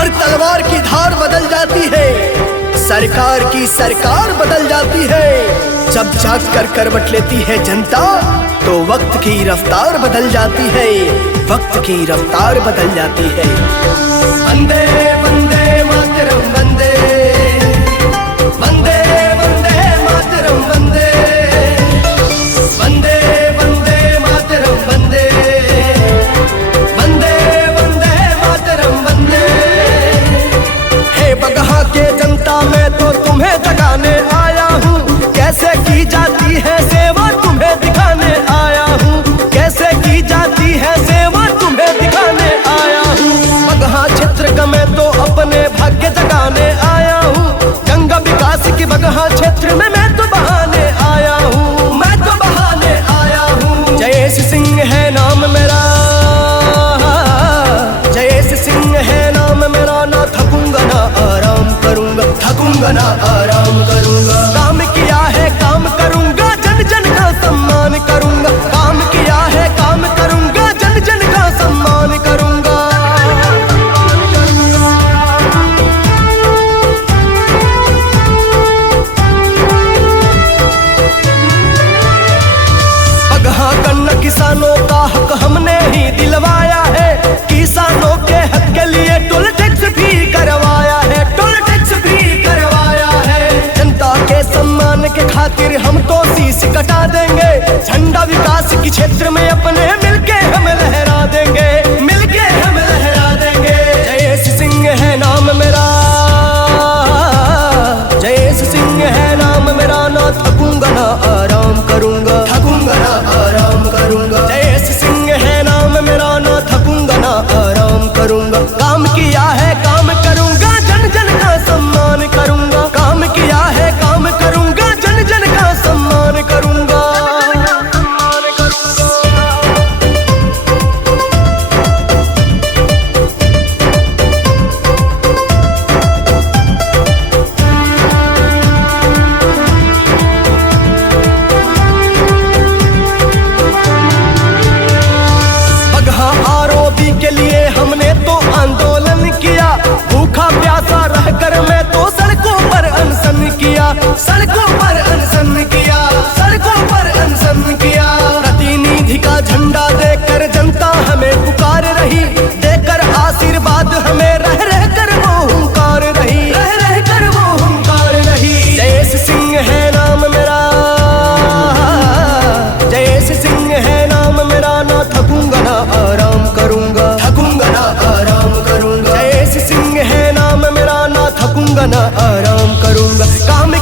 हर तलवार की धार बदल जाती है, सरकार की सरकार बदल जाती है। जब जाग कर करवट लेती है जनता, तो वक्त की रफ्तार बदल जाती है, वक्त की रफ्तार बदल जाती है। वंदे वंदे मातरम वंदे, वंदे वंदे मातरम वंदे, वंदे वंदे मातरम वंदे, वंदे वंदे मातरम वंदे। हे बगहा के जनता, मैं तो तुम्हें जगाने आया हूँ, कैसे की जाती है सेवा तुम्हें दिखाने आया हूँ, कैसे की जाती है सेवा तुम्हें दिखाने आया हूँ। बगहा क्षेत्र का मैं तो अपने भाग्य जगाने आया हूँ, गंगा विकास की बगहा क्षेत्र में मैं तो बहाने आया हूँ, मैं तो बहाने आया हूँ। जयेश सिंह है नाम मेरा, जयेश सिंह है नाम मेरा, ना थकूंगा ना आराम करूंगा, थकूंगा ना आराम करूंगा। काम किया है काम करूंगा, जन जन का सम्मान करूंगा, काम किया है काम करूंगा, जन जन का सम्मान करूंगा। बगहा गन्ना किसानों का हक हमने ही दिलवाया है, किसानों के हक के लिए टोल टैक्स भी करवाया है, टोल टैक्स भी करवाया है। जनता के सम्मान के खातिर हम तो शीश कटा देंगे, झंडा विकास की क्षेत्र में अपने मिलके हम लहरा देंगे, मिलके हम लहरा देंगे। जयेश सिंह है नाम मेरा, जयेश सिंह है नाम मेरा, ना थकूंगा ना आराम करूंगा, थकूंगा ना आराम करूंगा। जयेश सिंह है नाम मेरा, ना थकूंगा ना आराम करूंगा। काम किया है काम करूंगा, जन जन का सम्मान करूंगा, काम किया है काम करूंगा, जन जन का सम्मान करूंगा। आरोपी के लिए हमने तो आंदोलन किया, भूखा प्यासा रहकर मैं तो सड़कों पर अनशन किया, सड़कों पर अनशन किया, सड़कों पर अनशन किया। प्रतिनिधि का झंडा देकर जनता हमें पुकार रही, देकर आशीर्वाद हमें रह रह कर वो हुंकार रही, रह रह कर वो हुंकार रही। जयेश सिंह है नाम मेरा, जयेश सिंह है नाम मेरा, ना थकूंगा ना आराम करूंगा, थकूंगा ना आराम करूंगा। जयेश सिंह है नाम मेरा, ना थकूंगा ना आराम करूंगा। काम